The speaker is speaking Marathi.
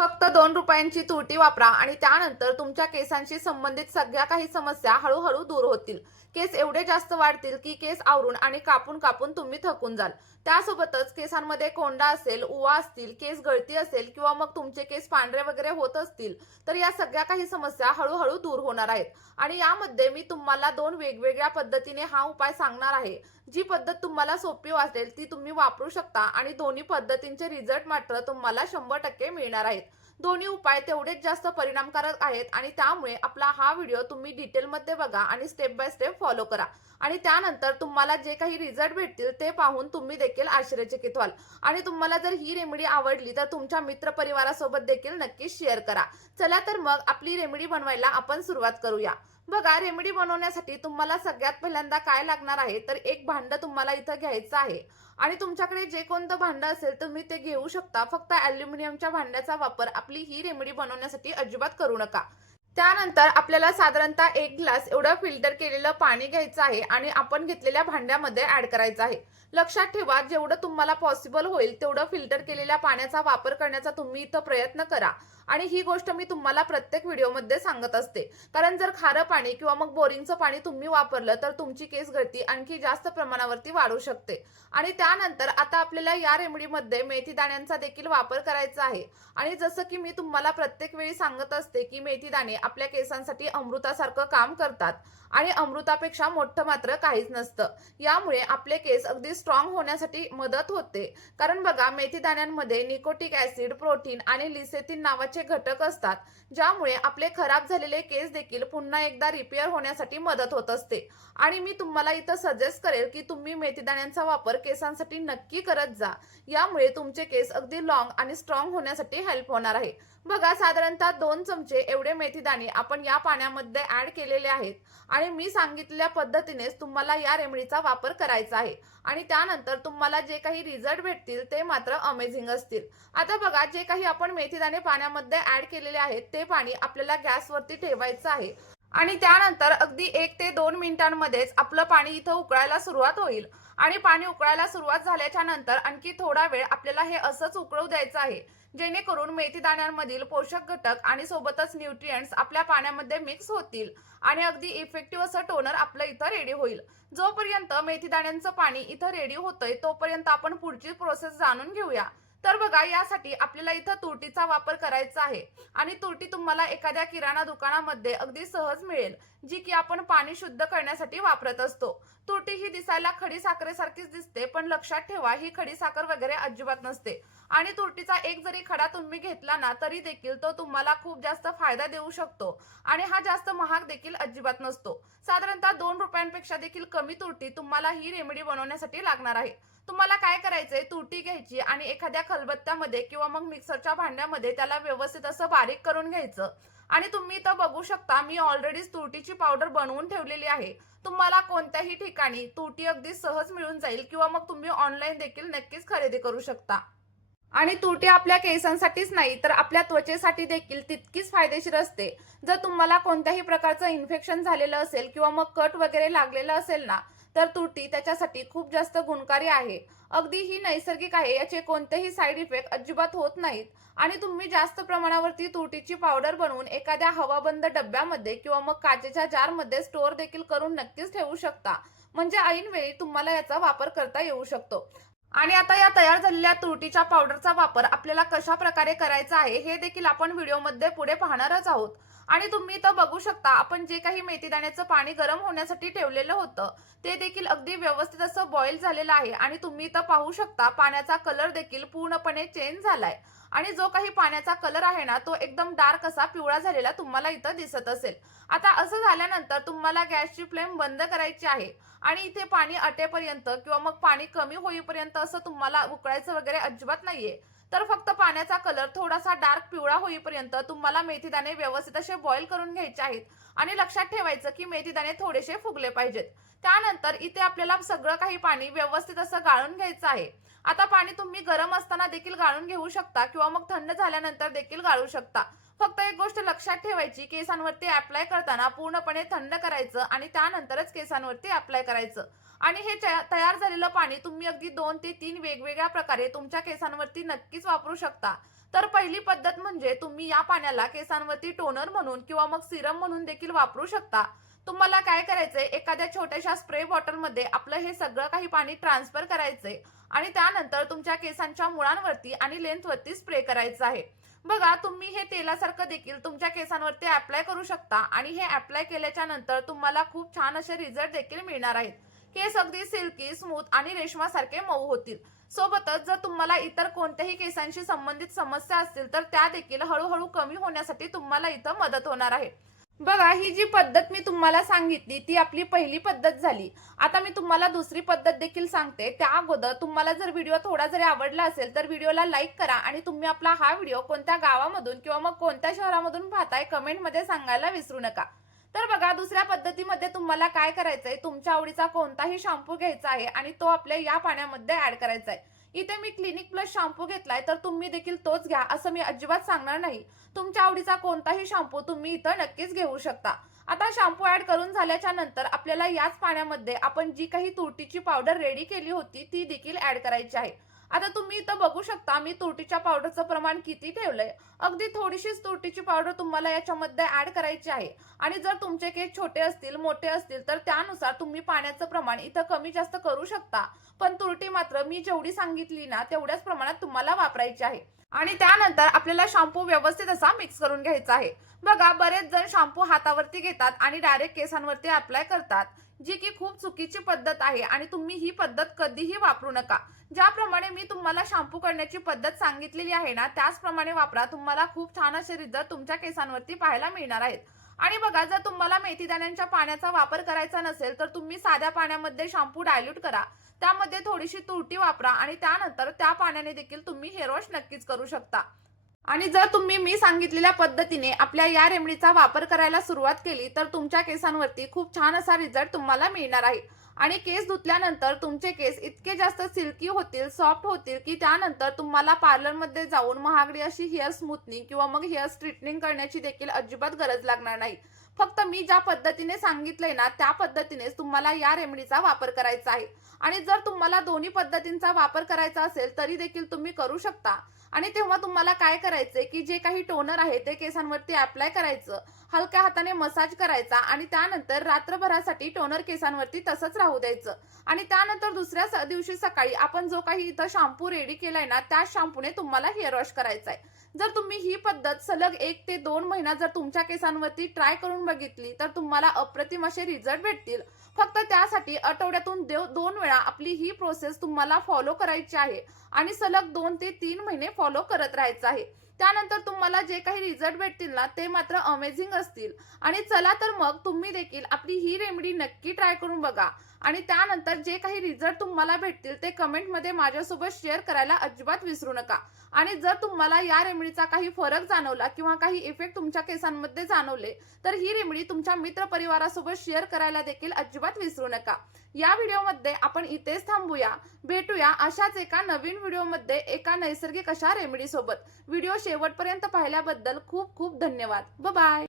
फक्त 2 रुपयांची तुरटी वापरा आणि त्यानंतर तुमच्या केसांशी संबंधित सगळ्या काही समस्या हळूहळू दूर होतील. केस एवढे जास्त वाढतील की केस आवरून आणि कापून कापून तुम्ही थकून जाल. त्यासोबतच केसांमध्ये कोंडा असेल, उवा असतील, केस गळती असेल किंवा मग तुमचे केस पांढरे वगैरे होत असतील, तर या सगळ्या काही समस्या हळूहळू दूर होणार आहेत. आणि यामध्ये मी तुम्हाला 2 वेगवेगळ्या पद्धतीने हा उपाय सांगणार आहे. जी पद्धत तुम्हाला सोपी वाटेल ती तुम्ही वापरू शकता आणि दोन्ही पद्धतींचे रिझल्ट मात्र तुम्हाला 100% मिळणार आहेत. दोन्ही उपाय तेवढेच जास्त परिणामकारक आहेत आणि त्यामुळे आपला हा व्हिडिओ तुम्ही डिटेलमध्ये बघा आणि स्टेप बाय स्टेप फॉलो करा. आणि त्यानंतर तुम्हाला जे काही रिझल्ट भेटतील ते पाहून तुम्ही देखील आश्चर्यचकित व्हाल. आणि तुम्हाला जर ही रेमेडी आवडली तर तुमच्या मित्रपरिवारासोबत देखील नक्कीच शेअर करा. चला तर मग आपली रेमेडी बनवायला आपण सुरुवात करूया. बघा, रेमेडी बनवण्यासाठी तुम्हाला सगळ्यात पहिल्यांदा काय लागणार आहे तर एक भांडं तुम्हाला इथं घ्यायचं आहे. आणि तुमच्याकडे जे कोणतं भांडं असेल तुम्ही ते घेऊ शकता. फक्त ॲल्युमिनियमच्या भांड्याचा वापर आपली ही रेमेडी बनवण्यासाठी अजिबात करू नका. त्यानंतर आपल्याला साधारणतः 1 ग्लास एवढं फिल्टर केलेलं पाणी घ्यायचं आहे आणि आपण घेतलेल्या भांड्यामध्ये ॲड करायचं आहे. लक्षात ठेवा, जेवढं तुम्हाला पॉसिबल होईल तेवढं फिल्टर केलेल्या पाण्याचा वापर करण्याचा तुम्ही इथं प्रयत्न करा. आणि ही गोष्ट मी तुम्हाला प्रत्येक व्हिडिओमध्ये सांगत असते. कारण जर खारं पाणी किंवा मग बोरिंगचं पाणी तुम्ही वापरलं तर तुमची केस गळती आणखी जास्त प्रमाणावरती वाढू शकते. आणि त्यानंतर आता आपल्याला या रेमेडीमध्ये मेथी दाण्यांचा देखील वापर करायचा आहे. आणि जसं की मी तुम्हाला प्रत्येक वेळी सांगत असते की मेथी दाणे आपल्या केसांसाठी अमृतासारखं काम करतात आणि अमृतापेक्षा मोठं मात्र काहीच नसतं. यामुळे आपले केस अगदी स्ट्रॉंग होण्यासाठी मदत होते. कारण बघा, मेथी दाण्यांमध्ये निकोटिक ऍसिड, प्रोटीन आणि लिसेथिन नावाचे घटक असतात, ज्यामुळे आपले खराब झालेले केस देखील पुन्हा एकदा रिपेअर होण्यासाठी मदत होत असते. आणि मी तुम्हाला इथं सजेस्ट करेल की तुम्ही मेथी दाण्यांचा वापर केसांसाठी नक्की करत जा. यामुळे तुमचे केस अगदी लॉंग आणि स्ट्रॉंग होण्यासाठी हेल्प होणार आहे. बघा, साधारणतः 2 चमचे एवढे मेथी दाणे आपण या पाण्यामध्ये ऍड केलेले आहेत. आणि मी सांगितलेल्या पद्धतीनेच तुम्हाला या रेमेडीचा वापर करायचा आहे. आणि त्यानंतर तुम्हाला जे काही रिझल्ट भेटतील ते मात्र अमेझिंग असतील. आता बघा, जे काही आपण मेथीदाणे पाण्यामध्ये ऍड केलेले आहेत ते पाणी आपल्याला गॅसवरती ठेवायचं आहे. आणि त्यानंतर अगदी 1 ते 2 मिनिटांमध्येच आपलं पाणी इथं उकळायला सुरुवात होईल. आणि पाणी उकळायला सुरुवात झाल्याच्या नंतर आणखी थोडा वेळ आपल्याला हे असंच उकळू द्यायचं आहे, जेणेकरून मेथी दाण्यांमधील पोषक घटक आणि सोबतच न्यूट्रिएंट्स आपल्या पाण्यामध्ये मिक्स होतील आणि अगदी इफेक्टिव्ह असं टोनर आपलं इथं रेडी होईल. जोपर्यंत मेथी दाण्यांचं पाणी इथं रेडी होतंय तोपर्यंत आपण पुढची प्रोसेस जाणून घेऊया. तर बघा, यासाठी आपल्याला इथं तुरटीचा वापर करायचा आहे. आणि तुरटी तुम्हाला एखाद्या किराणा दुकानामध्ये अगदी सहज मिळेल, जी की आपण पाणी शुद्ध करण्यासाठी वापरत असतो. तुरटी ही दिसायला खडी साखरेसारखीच दिसते, पण लक्षात ठेवा, ही खडी साखर वगैरे अजिबात नसते. आणि तुरटीचा एक जरी खडा तुम्ही घेतला ना तरी देखील तो तुम्हाला खूप जास्त फायदा देऊ शकतो. आणि हा जास्त महाग देखील अजिबात नसतो. साधारणतः 2 रुपयांपेक्षा देखील कमी तुरटी तुम्हाला ही रेमेडी बनवण्यासाठी लागणार आहे. तुम्हाला काय करायचंय, तुरटी घ्यायची आणि एखाद्या खलबत्त्यामध्ये किंवा मग मिक्सरच्या भांड्यामध्ये त्याला व्यवस्थित असं बारीक करून घ्यायचं. आणि तुम्ही इथं बघू शकता, मी ऑलरेडीच तुरटीची पावडर बनवून ठेवलेली आहे. तुम्हाला कोणत्याही ठिकाणी तुरटी अगदी सहज मिळून जाईल किंवा मग तुम्ही ऑनलाईन देखील नक्कीच खरेदी करू शकता. आणि तुरटी आपल्या केसांसाठीच नाही तर आपल्या त्वचेसाठी देखील तितकीच फायदेशीर असते. जर तुम्हाला कोणत्याही प्रकारचं इन्फेक्शन झालेलं असेल किंवा मग कट वगैरे लागलेलं असेल ना, तर तुरटी त्याच्यासाठी खूप जास्त गुणकारी आहे. अगदी ही नैसर्गिक आहे, याचे कोणतेही साईड इफेक्ट अजिबात होत नाहीत. आणि तुम्ही जास्त प्रमाणावरती तुरटीची पावडर बनवून एखाद्या हवाबंद डब्यामध्ये किंवा मग काचेच्या जारमध्ये स्टोअर देखील करून नक्कीच ठेवू शकता. म्हणजे ऐनवेळी तुम्हाला याचा वापर करता येऊ शकतो. आणि आता या तयार झालेल्या तुरटीच्या पावडरचा वापर आपल्याला कशा प्रकारे करायचा आहे हे देखील आपण व्हिडिओमध्ये पुढे पाहणारच आहोत. आणि तुम्ही इथं बघू शकता, आपण जे काही मेथीदाण्याचं पाणी गरम होण्यासाठी ठेवलेलं होतं ते देखील अगदी व्यवस्थित असं बॉईल झालेलं आहे. आणि तुम्ही इथं पाहू शकता, पाण्याचा कलर देखील पूर्णपणे चेंज झालाय. आणि जो काही पाण्याचा कलर आहे ना तो एकदम डार्क असा पिवळा झालेला तुम्हाला इथं दिसत असेल. आता असं झाल्यानंतर तुम्हाला गॅसची फ्लेम बंद करायची आहे. आणि इथे पाणी आटेपर्यंत किंवा मग पाणी कमी होईपर्यंत असं तुम्हाला उकळायचं वगैरे अजिबात नाहीये. तर फक्त पाण्याचा कलर थोडासा डार्क पिवळा होईपर्यंत तुम्हाला मेथीदाणे व्यवस्थित असे बॉईल करून घ्यायचे आहेत. आणि लक्षात ठेवायचं की मेथीदाणे थोडेसे फुगले पाहिजेत. त्यानंतर इथे आपल्याला सगळं काही पाणी व्यवस्थित असं गाळून घ्यायचं आहे. आता पाणी तुम्ही गरम असताना देखील गाळून घेऊ शकता किंवा मग थंड झाल्यानंतर देखील गाळू शकता. फक्त एक गोष्ट लक्षात ठेवायची, केसांवरती अप्लाय करताना पूर्णपणे थंड करायचं आणि त्यानंतरच केसांवरती अप्लाय करायचं. आणि हे तयार झालेलं पाणी तुम्ही अगदी 2 ते 3 वेगवेगळ्या प्रकारे तुमच्या केसांवरती नक्कीच वापरू शकता. तर पहिली पद्धत म्हणजे तुम्ही या पाण्याला केसांवरती टोनर म्हणून किंवा मग सिरम म्हणून देखील वापरू शकता. तुम्हाला काय करायचंय, एखाद्या छोट्याशा स्प्रे बॉटलमध्ये आपलं हे सगळं काही पाणी ट्रान्सफर करायचंय आणि त्यानंतर तुमच्या केसांच्या मुळांवरती आणि लेंथवरती स्प्रे करायचं आहे. बघा, तुम्ही हे तेलासारखं देखील तुमच्या केसांवरती अप्लाय करू शकता आणि हे अप्लाय केल्याच्या नंतर तुम्हाला खूप छान असे रिझल्ट देखील मिळणार आहेत. केस अगदी सिल्की, स्मूथ आणि रेशमासारखे मऊ होतील. सोबतच जर तुम्हाला इतर कोणत्याही केसांशी संबंधित समस्या असतील तर त्या देखील हळूहळू कमी होण्यासाठी तुम्हाला इथं मदत होणार आहे. बघा, ही जी पद्धत मी तुम्हाला सांगितली ती आपली पहिली पद्धत झाली. आता मी तुम्हाला दुसरी पद्धत देखील सांगते. त्या अगोदर तुम्हाला जर व्हिडिओ थोडा जरी आवडला असेल तर व्हिडिओला लाईक करा आणि तुम्ही आपला हा व्हिडिओ कोणत्या गावामधून किंवा मग कोणत्या शहरामधून पाहताय कमेंटमध्ये सांगायला विसरू नका. तर बघा, दुसऱ्या पद्धतीमध्ये तुम्हाला काय करायचंय, तुमच्या आवडीचा कोणताही शॅम्पू घ्यायचा आहे आणि तो आपल्या या पाण्यामध्ये ऍड करायचा आहे. इथे मी क्लिनिक प्लस शॅम्पू घेतलाय, तर तुम्ही देखील तोच घ्या असं मी अजिबात सांगणार नाही. तुमच्या आवडीचा कोणताही शॅम्पू तुम्ही इथं नक्कीच घेऊ शकता. आता शॅम्पू ऍड करून झाल्याच्या नंतर आपल्याला याच पाण्यामध्ये आपण जी काही तुरटीची पावडर रेडी केली होती ती देखील ऍड करायची आहे. आता तुम्ही इथं बघू शकता मी तुरटीच्या पावडरचं प्रमाण किती ठेवलंय. अगदी थोडीशीच तुरटीची पावडर तुम्हाला याच्यामध्ये ऍड करायची आहे आणि जर तुमचे केस छोटे असतील, मोठे असतील तर त्यानुसार तुम्ही पाण्याचं प्रमाण इथं कमी जास्त करू शकता. पण तुरटी मात्र मी जेवढी सांगितली ना तेवढ्याच प्रमाणात तुम्हाला वापरायची आहे. आणि त्यानंतर आपल्याला शॅम्पू व्यवस्थित असा मिक्स करून घ्यायचा आहे. बघा, बरेच जण शॅम्पू हातावरती घेतात आणि डायरेक्ट केसांवरती अप्लाय करतात, जी की खूप चुकीची पद्धत आहे आणि तुम्ही ही पद्धत कधीही वापरू नका. ज्याप्रमाणे मी तुम्हाला शॅम्पू करण्याची पद्धत सांगितलेली आहे ना त्याचप्रमाणे वापरा. तुम्हाला खूप छान असे रिझल्ट तुमच्या केसांवरती पाहायला मिळणार आहेत. आणि बघा, जर तुम्हाला मेथीदाण्यांच्या पाण्याचा वापर करायचा नसेल तर तुम्ही साध्या पाण्यामध्ये शॅम्पू डायल्यूट करा, त्यामध्ये थोडीशी तुरटी वापरा आणि त्यानंतर त्या पाण्याने देखील तुम्ही हेअर वॉश नक्कीच करू शकता. आणि जर तुम्ही मी सांगितलेल्या पद्धतीने आपल्या या रेमेडीचा वापर करायला सुरुवात केली तर तुमच्या केसांवरती खूप छान असा रिझल्ट तुम्हाला मिळणार आहे. आणि केस धुतल्यानंतर तुमचे केस इतके जास्त सिल्की होतील, सॉफ्ट होतील की त्यानंतर तुम्हाला पार्लरमध्ये जाऊन महागडी अशी हेअर स्मूथनिंग किंवा मग हेअर स्ट्रेटनिंग करण्याची देखील अजिबात गरज लागणार नाही. फक्त मी ज्या पद्धतीने सांगितलंय ना त्या पद्धतीनेच तुम्हाला या रेमेडीचा वापर करायचा आहे. आणि जर तुम्हाला दोन्ही पद्धतींचा वापर करायचा असेल तरी देखील तुम्ही करू शकता. आणि तेव्हा तुम्हाला काय करायचंय की जे काही टोनर आहे ते केसांवरती अप्लाय करायचं, हलक्या हाताने मसाज करायचा आणि त्यानंतर रात्रभरासाठी टोनर केसांवरती तसंच राहू द्यायचं. आणि त्यानंतर दुसऱ्या दिवशी सकाळी आपण जो काही इथं शॅम्पू रेडी केलाय ना त्या शॅम्पूने तुम्हाला हेअर वॉश करायचा आहे. जर तुम्ही ही पद्धत सलग 1 ते 2 महिना जर तुमच्या केसांवरती ट्राय करून बघितली तर तुम्हाला अप्रतिम असे रिझल्ट भेटतील. फक्त त्यासाठी आठवड्यातून 2 वेळा आपली ही प्रोसेस तुम्हाला फॉलो करायची आहे आणि सलग 2 ते 3 महिने फॉलो करत राहायचं आहे. त्यानंतर तुम्हाला जे काही रिझल्ट भेटतील ना ते मात्र अमेझिंग असतील. आणि चला तर मग तुम्ही देखील आपली ही रेमेडी नक्की ट्राय करून बघा आणि त्यानंतर जे काही रिझल्ट तुम्हाला भेटतील ते कमेंटमध्ये माझ्यासोबत शेअर करायला अजिबात विसरू नका. आणि जर तुम्हाला या रेमेडीचा काही फरक जाणवला किंवा काही इफेक्ट तुमच्या केसांमध्ये जाणवले तर ही रेमेडी तुमच्या मित्र परिवारासोबत शेअर करायला देखील अजिबात विसरू नका. या व्हिडिओमध्ये आपण इथेच थांबूया. भेटूया अशाच एका नवीन व्हिडिओमध्ये एका नैसर्गिक अशा रेमेडी सोबत. व्हिडिओ शेवटपर्यंत पाहिल्याबद्दल खूप खूप धन्यवाद. Bye bye.